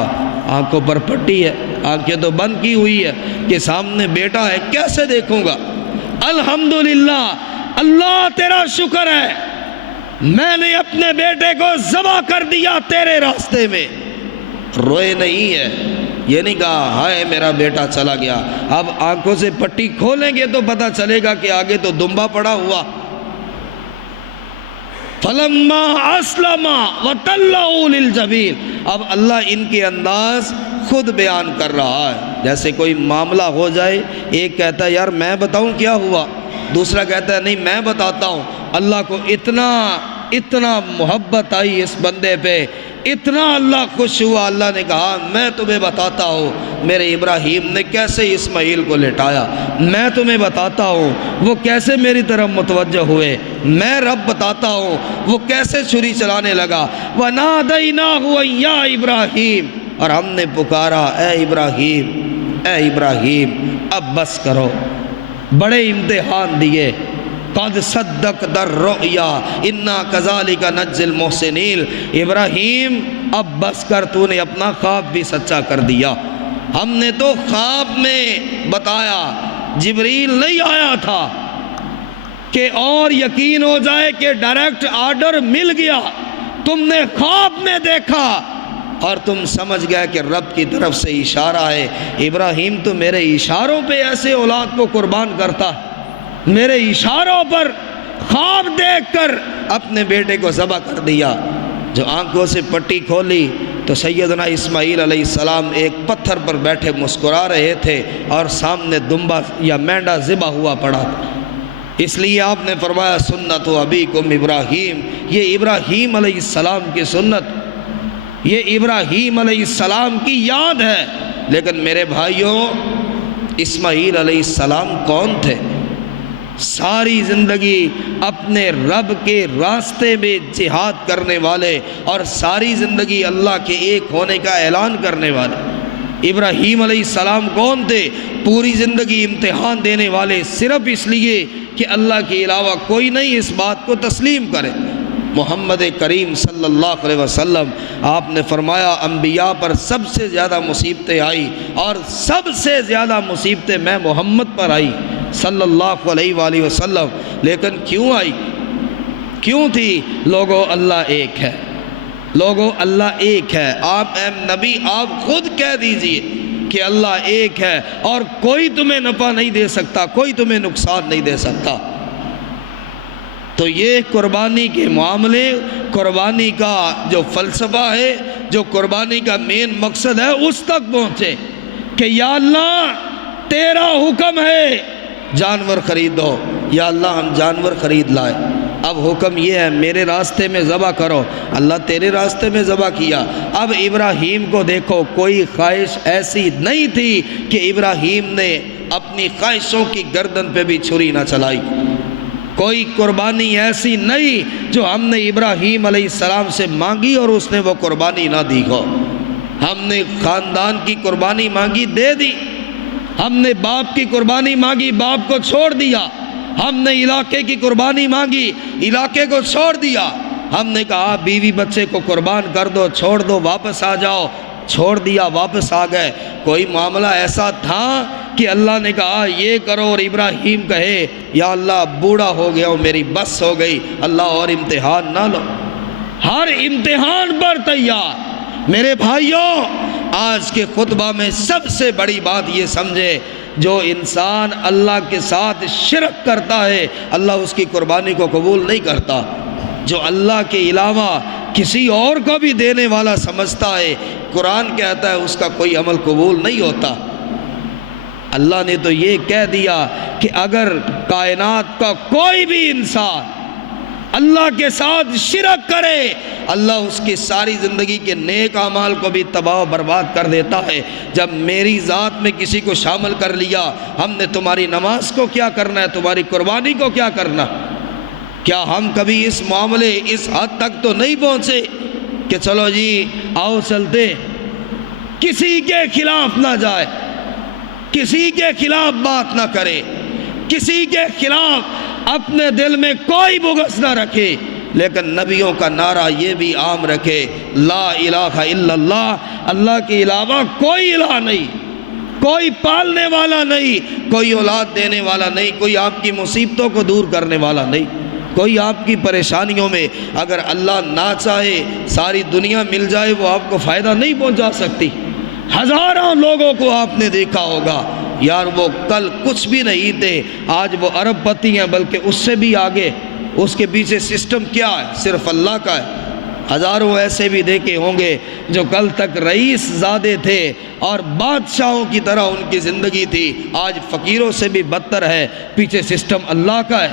آنکھوں پر پٹی ہے، آنکھیں تو بند کی ہوئی ہے کہ سامنے بیٹا ہے، کیسے دیکھوں گا؟ الحمدللہ، اللہ تیرا شکر ہے، میں نے اپنے بیٹے کو ذبح کر دیا تیرے راستے میں۔ روئے نہیں ہے، یہ نہیں کہا ہائے میرا بیٹا چلا گیا۔ اب آنکھوں سے پٹی کھولیں گے تو پتہ چلے گا کہ آگے تو دمبا پڑا ہوا۔ فَلَمَّا أَسْلَمَا وَتَلَّهُ لِلْجَبِينِ، اب اللہ ان کے انداز خود بیان کر رہا ہے۔ جیسے کوئی معاملہ ہو جائے، ایک کہتا ہے یار میں بتاؤں کیا ہوا، دوسرا کہتا ہے نہیں میں بتاتا ہوں۔ اللہ کو اتنا محبت آئی اس بندے پہ، اتنا اللہ خوش ہوا، اللہ نے کہا میں تمہیں بتاتا ہوں میرے ابراہیم نے کیسے اسماعیل کو لٹایا، میں تمہیں بتاتا ہوں وہ کیسے میری طرف متوجہ ہوئے، میں رب بتاتا ہوں وہ کیسے چھری چلانے لگا۔ وَنَادَيْنَاهُ أَن يَا إِبْرَاهِيمُ، اور ہم نے پکارا اے ابراہیم، اے ابراہیم اب بس کرو، بڑے امتحان دیے۔ قد صدقت الرؤیا انا کذالک نجزی المحسنین، ابراہیم اب بس کر، تو نے اپنا خواب بھی سچا کر دیا۔ ہم نے تو خواب میں بتایا، جبریل نہیں آیا تھا کہ اور یقین ہو جائے کہ ڈائریکٹ آرڈر مل گیا، تم نے خواب میں دیکھا اور تم سمجھ گئے کہ رب کی طرف سے اشارہ ہے۔ ابراہیم تو میرے اشاروں پہ ایسے اولاد کو قربان کرتا، میرے اشاروں پر خواب دیکھ کر اپنے بیٹے کو ذبح کر دیا۔ جو آنکھوں سے پٹی کھولی تو سیدنا اسماعیل علیہ السلام ایک پتھر پر بیٹھے مسکرا رہے تھے اور سامنے دمبا یا مینڈا ذبح ہوا پڑا تھا۔ اس لیے آپ نے فرمایا سنت ابیکم ابراہیم، یہ ابراہیم علیہ السلام کی سنت، یہ ابراہیم علیہ السلام کی یاد ہے۔ لیکن میرے بھائیوں، اسماعیل علیہ السلام کون تھے؟ ساری زندگی اپنے رب کے راستے میں جہاد کرنے والے اور ساری زندگی اللہ کے ایک ہونے کا اعلان کرنے والے۔ ابراہیم علیہ السلام کون تھے؟ پوری زندگی امتحان دینے والے، صرف اس لیے کہ اللہ کے علاوہ کوئی نہیں اس بات کو تسلیم کرے۔ محمد کریم صلی اللہ علیہ وسلم آپ نے فرمایا انبیاء پر سب سے زیادہ مصیبتیں آئی اور سب سے زیادہ مصیبتیں میں محمد پر آئی صلی اللہ علیہ وآلہ وسلم۔ لیکن کیوں آئی؟ کیوں تھی؟ لوگو اللہ ایک ہے، لوگو اللہ ایک ہے۔ آپ اے نبی آپ خود کہہ دیجئے کہ اللہ ایک ہے اور کوئی تمہیں نفع نہیں دے سکتا، کوئی تمہیں نقصان نہیں دے سکتا۔ تو یہ قربانی کے معاملے، قربانی کا جو فلسفہ ہے، جو قربانی کا مین مقصد ہے، اس تک پہنچے کہ یا اللہ تیرا حکم ہے جانور خریدو، یا اللہ ہم جانور خرید لائے، اب حکم یہ ہے میرے راستے میں ذبح کرو، اللہ تیرے راستے میں ذبح کیا۔ اب ابراہیم کو دیکھو، کوئی خواہش ایسی نہیں تھی کہ ابراہیم نے اپنی خواہشوں کی گردن پہ بھی چھری نہ چلائی۔ کوئی قربانی ایسی نہیں جو ہم نے ابراہیم علیہ السلام سے مانگی اور اس نے وہ قربانی نہ دی ہو۔ ہم نے خاندان کی قربانی مانگی، دے دی۔ ہم نے باپ کی قربانی مانگی، باپ کو چھوڑ دیا۔ ہم نے علاقے کی قربانی مانگی، علاقے کو چھوڑ دیا۔ ہم نے کہا بیوی بچے کو قربان کر دو، چھوڑ دو، واپس آ جاؤ، چھوڑ دیا، واپس آ گئے۔ کوئی معاملہ ایسا تھا کہ اللہ نے کہا یہ کرو اور ابراہیم کہے یا اللہ بوڑھا ہو گیا ہوں، میری بس ہو گئی، اللہ اور امتحان نہ لو؟ ہر امتحان پر تیار۔ میرے بھائیوں، آج کے خطبہ میں سب سے بڑی بات یہ سمجھے، جو انسان اللہ کے ساتھ شرک کرتا ہے اللہ اس کی قربانی کو قبول نہیں کرتا۔ جو اللہ کے علاوہ کسی اور کو بھی دینے والا سمجھتا ہے، قرآن کہتا ہے اس کا کوئی عمل قبول نہیں ہوتا۔ اللہ نے تو یہ کہہ دیا کہ اگر کائنات کا کوئی بھی انسان اللہ کے ساتھ شرک کرے، اللہ اس کی ساری زندگی کے نیک اعمال کو بھی تباہ و برباد کر دیتا ہے۔ جب میری ذات میں کسی کو شامل کر لیا، ہم نے تمہاری نماز کو کیا کرنا ہے، تمہاری قربانی کو کیا کرنا؟ کیا ہم کبھی اس معاملے اس حد تک تو نہیں پہنچے کہ چلو جی آؤ چلتے، کسی کے خلاف نہ جائے، کسی کے خلاف بات نہ کرے، کسی کے خلاف اپنے دل میں کوئی بغض نہ رکھے، لیکن نبیوں کا نعرہ یہ بھی عام رکھے، لا الہ الا اللہ، اللہ کے علاوہ کوئی الہ نہیں، کوئی پالنے والا نہیں، کوئی اولاد دینے والا نہیں، کوئی آپ کی مصیبتوں کو دور کرنے والا نہیں، کوئی آپ کی پریشانیوں میں اگر اللہ نہ چاہے ساری دنیا مل جائے وہ آپ کو فائدہ نہیں پہنچا سکتی۔ ہزاروں لوگوں کو آپ نے دیکھا ہوگا یار، وہ کل کچھ بھی نہیں تھے، آج وہ ارب پتی ہیں، بلکہ اس سے بھی آگے۔ اس کے پیچھے سسٹم کیا ہے؟ صرف اللہ کا ہے۔ ہزاروں ایسے بھی دیکھے ہوں گے جو کل تک رئیس زادے تھے اور بادشاہوں کی طرح ان کی زندگی تھی، آج فقیروں سے بھی بدتر ہے، پیچھے سسٹم اللہ کا ہے۔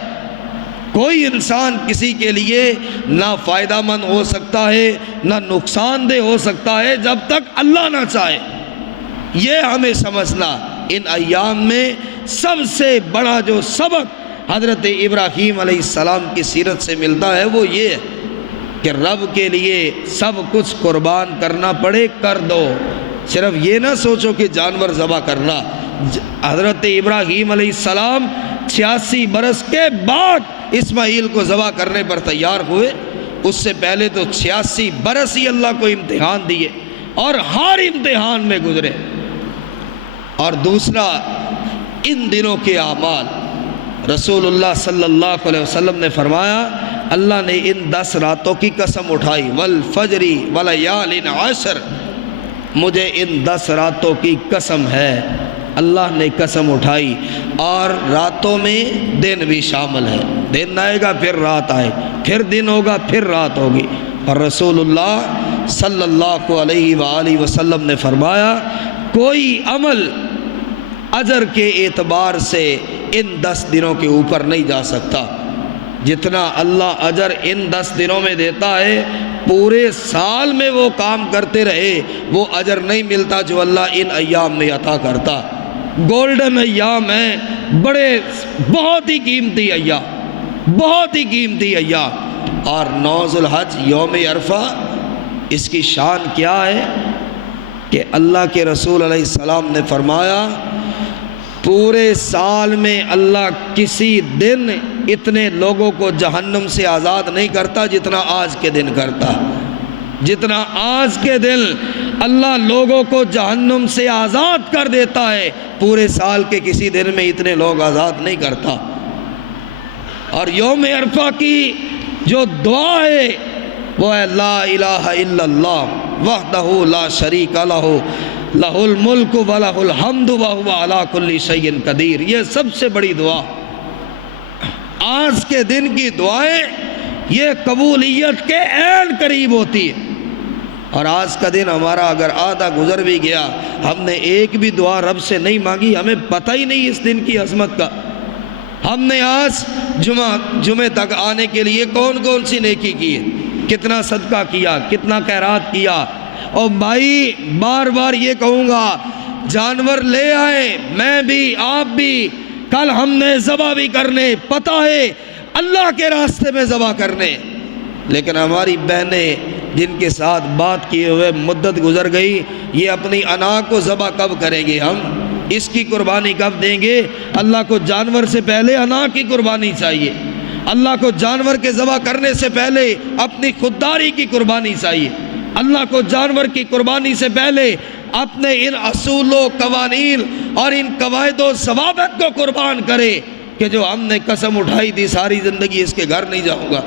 کوئی انسان کسی کے لیے نہ فائدہ مند ہو سکتا ہے نہ نقصان دہ ہو سکتا ہے جب تک اللہ نہ چاہے۔ یہ ہمیں سمجھنا۔ ان ایام میں سب سے بڑا جو سبق حضرت ابراہیم علیہ السلام کی سیرت سے ملتا ہے وہ یہ ہے کہ رب کے لیے سب کچھ قربان کرنا پڑے کر دو۔ صرف یہ نہ سوچو کہ جانور ذبح کرنا۔ حضرت ابراہیم علیہ السلام 86 برس کے بعد اسماعیل کو ذبح کرنے پر تیار ہوئے، اس سے پہلے تو 86 برس ہی اللہ کو امتحان دیے اور ہر امتحان میں گزرے۔ اور دوسرا، ان دنوں کے اعمال، رسول اللہ صلی اللہ علیہ وسلم نے فرمایا اللہ نے ان 10 راتوں کی قسم اٹھائی، والفجر ولیال عشر، مجھے ان 10 راتوں کی قسم ہے، اللہ نے قسم اٹھائی۔ اور راتوں میں دن بھی شامل ہے، دن آئے گا پھر رات آئے، پھر دن ہوگا پھر رات ہوگی۔ اور رسول اللہ صلی اللہ علیہ وآلہ وسلم نے فرمایا کوئی عمل اجر کے اعتبار سے ان 10 دنوں کے اوپر نہیں جا سکتا۔ جتنا اللہ اجر ان 10 دنوں میں دیتا ہے، پورے سال میں وہ کام کرتے رہے وہ اجر نہیں ملتا جو اللہ ان ایام میں عطا کرتا۔ گولڈن ایام ہیں، بڑے بہت ہی قیمتی ایام، بہت ہی قیمتی ایام۔ اور 9 ذوالحج یوم عرفہ، اس کی شان کیا ہے کہ اللہ کے رسول علیہ السلام نے فرمایا پورے سال میں اللہ کسی دن اتنے لوگوں کو جہنم سے آزاد نہیں کرتا جتنا آج کے دن کرتا۔ جتنا آج کے دن اللہ لوگوں کو جہنم سے آزاد کر دیتا ہے، پورے سال کے کسی دن میں اتنے لوگ آزاد نہیں کرتا۔ اور یوم عرفہ کی جو دعا ہے وہ ہے لا الہ الا اللہ وحدہ لا شریک لہ لہ الملک ولہ الحمد وہو علی کل شیء قدیر۔ یہ سب سے بڑی دعا، آج کے دن کی دعائیں یہ قبولیت کے عین قریب ہوتی ہے۔ اور آج کا دن ہمارا اگر آدھا گزر بھی گیا، ہم نے ایک بھی دعا رب سے نہیں مانگی، ہمیں پتہ ہی نہیں اس دن کی عظمت کا۔ ہم نے آج جمعے تک آنے کے لیے کون کون سی نیکی کی ہے، کتنا صدقہ کیا، کتنا خیرات کیا۔ اور بھائی بار بار یہ کہوں گا، جانور لے آئے، میں بھی آپ بھی، کل ہم نے ذبح بھی کرنے، پتہ ہے اللہ کے راستے میں ذبح کرنے۔ لیکن ہماری بہنیں جن کے ساتھ بات کیے ہوئے مدت گزر گئی، یہ اپنی انا کو ذبح کب کریں گے؟ ہم اس کی قربانی کب دیں گے؟ اللہ کو جانور سے پہلے انا کی قربانی چاہیے، اللہ کو جانور کے ذبح کرنے سے پہلے اپنی خودداری کی قربانی چاہیے، اللہ کو جانور کی قربانی سے پہلے اپنے ان اصول و قوانین اور ان قواعد و ضوابط کو قربان کرے کہ جو ہم نے قسم اٹھائی تھی ساری زندگی اس کے گھر نہیں جاؤں گا۔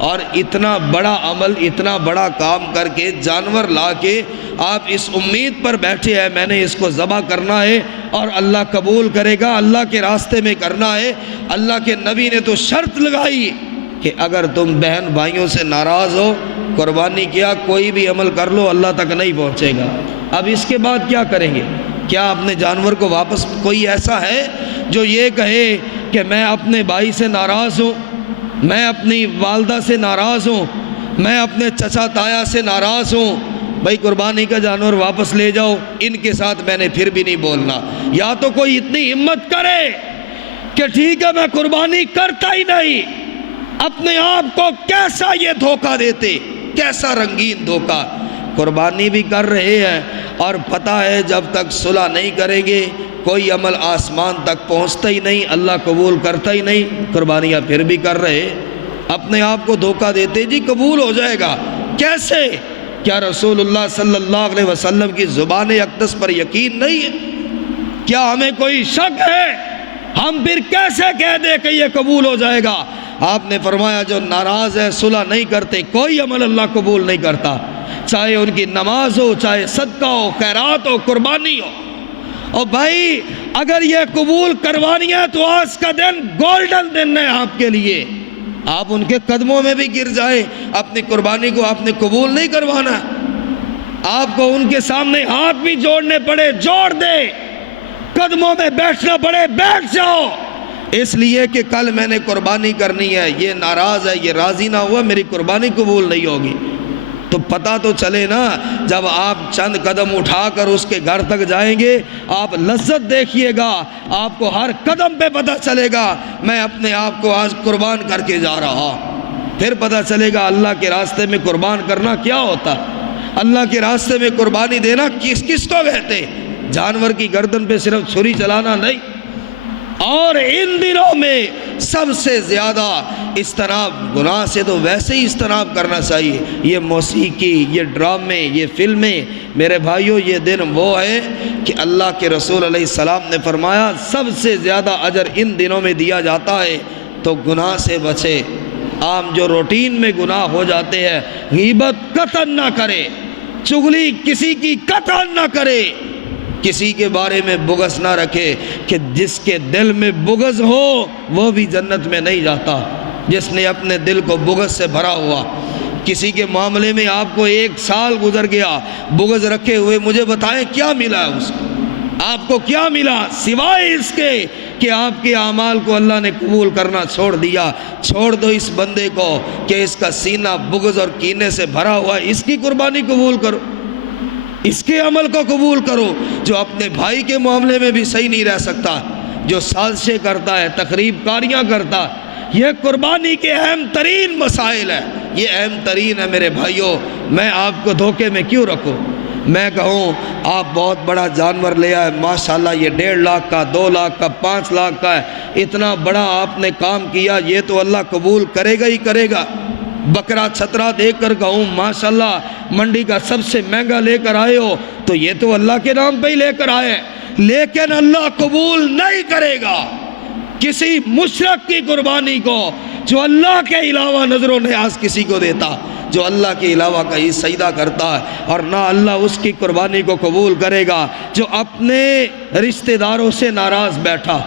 اور اتنا بڑا عمل، اتنا بڑا کام کر کے جانور لا کے آپ اس امید پر بیٹھے ہیں میں نے اس کو ذبح کرنا ہے اور اللہ قبول کرے گا، اللہ کے راستے میں کرنا ہے۔ اللہ کے نبی نے تو شرط لگائی کہ اگر تم بہن بھائیوں سے ناراض ہو، قربانی کیا کوئی بھی عمل کر لو اللہ تک نہیں پہنچے گا۔ اب اس کے بعد کیا کریں گے؟ کیا اپنے جانور کو واپس، کوئی ایسا ہے جو یہ کہے کہ میں اپنے بھائی سے ناراض ہوں، میں اپنی والدہ سے ناراض ہوں، میں اپنے چچا تایا سے ناراض ہوں، بھائی قربانی کا جانور واپس لے جاؤ، ان کے ساتھ میں نے پھر بھی نہیں بولنا؟ یا تو کوئی اتنی ہمت کرے کہ ٹھیک ہے میں قربانی کرتا ہی نہیں۔ اپنے آپ کو کیسا یہ دھوکہ دیتے، کیسا رنگین دھوکہ، قربانی بھی کر رہے ہیں اور پتہ ہے جب تک صلح نہیں کریں گے کوئی عمل آسمان تک پہنچتا ہی نہیں، اللہ قبول کرتا ہی نہیں، قربانیاں پھر بھی کر رہے، اپنے آپ کو دھوکہ دیتے جی قبول ہو جائے گا۔ کیسے؟ کیا رسول اللہ صلی اللہ علیہ وسلم کی زبان اقدس پر یقین نہیں ہے؟ کیا ہمیں کوئی شک ہے؟ ہم پھر کیسے کہہ دیں کہ یہ قبول ہو جائے گا؟ آپ نے فرمایا جو ناراض ہے، صلح نہیں کرتے، کوئی عمل اللہ قبول نہیں کرتا، چاہے ان کی نماز ہو، چاہے صدقہ ہو، خیرات ہو، قربانی ہو۔ اور بھائی اگر یہ قبول کروانی ہے تو آج کا دن گولڈن دن ہے آپ کے لیے، آپ ان کے قدموں میں بھی گر جائیں، اپنی قربانی کو آپ نے قبول نہیں کروانا، آپ کو ان کے سامنے ہاتھ بھی جوڑنے پڑے جوڑ دے، قدموں میں بیٹھنا پڑے بیٹھ جاؤ، اس لیے کہ کل میں نے قربانی کرنی ہے، یہ ناراض ہے، یہ راضی نہ ہوا، میری قربانی قبول نہیں ہوگی۔ تو پتہ تو چلے نا، جب آپ چند قدم اٹھا کر اس کے گھر تک جائیں گے آپ لذت دیکھیے گا، آپ کو ہر قدم پہ پتہ چلے گا میں اپنے آپ کو آج قربان کر کے جا رہا، پھر پتہ چلے گا اللہ کے راستے میں قربان کرنا کیا ہوتا، اللہ کے راستے میں قربانی دینا کس کس کو کہتے، جانور کی گردن پہ صرف چھری چلانا نہیں۔ اور ان دنوں میں سب سے زیادہ اجتناب، گناہ سے تو ویسے ہی اجتناب کرنا چاہیے، یہ موسیقی، یہ ڈرامے، یہ فلمیں، میرے بھائیوں یہ دن وہ ہے کہ اللہ کے رسول علیہ السلام نے فرمایا سب سے زیادہ اجر ان دنوں میں دیا جاتا ہے، تو گناہ سے بچے۔ عام جو روٹین میں گناہ ہو جاتے ہیں، غیبت قطعاً نہ کرے، چغلی کسی کی قطعاً نہ کرے، کسی کے بارے میں بغض نہ رکھے، کہ جس کے دل میں بغض ہو وہ بھی جنت میں نہیں جاتا، جس نے اپنے دل کو بغض سے بھرا ہوا۔ کسی کے معاملے میں آپ کو 1 سال گزر گیا بغض رکھے ہوئے، مجھے بتائیں کیا ملا اس کو، آپ کو کیا ملا سوائے اس کے کہ آپ کے اعمال کو اللہ نے قبول کرنا چھوڑ دیا۔ چھوڑ دو اس بندے کو کہ اس کا سینہ بغض اور کینے سے بھرا ہوا ہے، اس کی قربانی قبول کرو، اس کے عمل کو قبول کرو۔ جو اپنے بھائی کے معاملے میں بھی صحیح نہیں رہ سکتا، جو سازشیں کرتا ہے، تقریب کاریاں کرتا، یہ قربانی کے اہم ترین مسائل ہیں، یہ اہم ترین ہے میرے بھائیوں۔ میں آپ کو دھوکے میں کیوں رکھوں؟ میں کہوں آپ بہت بڑا جانور لے آئے، ماشاءاللہ یہ 1.5 لاکھ کا، 2 لاکھ کا، 5 لاکھ کا ہے، اتنا بڑا آپ نے کام کیا، یہ تو اللہ قبول کرے گا ہی کرے گا۔ بکرا چھترا دیکھ کر کہوں ماشاءاللہ منڈی کا سب سے مہنگا لے کر آئے ہو، تو یہ تو اللہ کے نام پہ ہی لے کر آئے، لیکن اللہ قبول نہیں کرے گا کسی مشرک کی قربانی کو جو اللہ کے علاوہ نظر و نیاز کسی کو دیتا، جو اللہ کے علاوہ کہیں سجدہ کرتا ہے، اور نہ اللہ اس کی قربانی کو قبول کرے گا جو اپنے رشتہ داروں سے ناراض بیٹھا،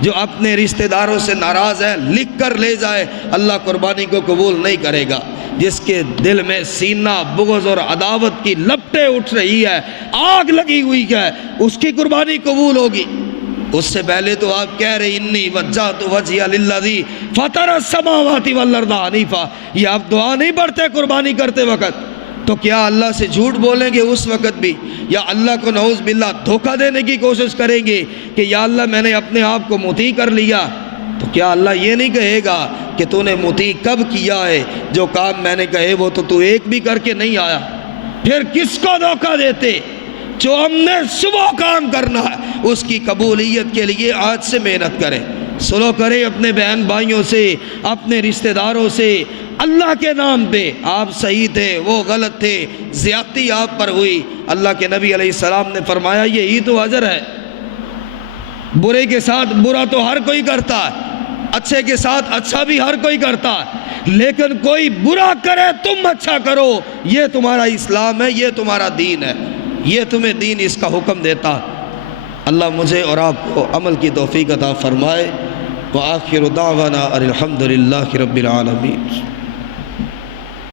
جو اپنے رشتہ داروں سے ناراض ہے، لکھ کر لے جائے، اللہ قربانی کو قبول نہیں کرے گا۔ جس کے دل میں سینہ بغض اور عداوت کی لپٹیں اٹھ رہی ہے، آگ لگی ہوئی ہے، اس کی قربانی قبول ہوگی؟ اس سے پہلے تو آپ کہہ رہے انی وجہت وجہی للذی فطر السماوات والارض حنیفا، یہ آپ دعا نہیں پڑھتے قربانی کرتے وقت؟ تو کیا اللہ سے جھوٹ بولیں گے اس وقت بھی، یا اللہ کو نعوذ باللہ دھوکہ دینے کی کوشش کریں گے کہ یا اللہ میں نے اپنے آپ کو مطیع کر لیا؟ تو کیا اللہ یہ نہیں کہے گا کہ تو نے مطیع کب کیا ہے؟ جو کام میں نے کہے وہ تو ایک بھی کر کے نہیں آیا، پھر کس کو دھوکہ دیتے؟ جو ہم نے صبح کام کرنا ہے اس کی قبولیت کے لیے آج سے محنت کریں، سلو کریں اپنے بہن بھائیوں سے، اپنے رشتہ داروں سے، اللہ کے نام پہ۔ آپ صحیح تھے، وہ غلط تھے، زیادتی آپ پر ہوئی، اللہ کے نبی علیہ السلام نے فرمایا یہی تو اجر ہے۔ برے کے ساتھ برا تو ہر کوئی کرتا ہے، اچھے کے ساتھ اچھا بھی ہر کوئی کرتا ہے، لیکن کوئی برا کرے تم اچھا کرو، یہ تمہارا اسلام ہے، یہ تمہارا دین ہے، یہ تمہیں دین اس کا حکم دیتا۔ اللہ مجھے اور آپ کو عمل کی توفیق عطا فرمائے۔ وآخر دعوانا الحمد للہ رب العالمین۔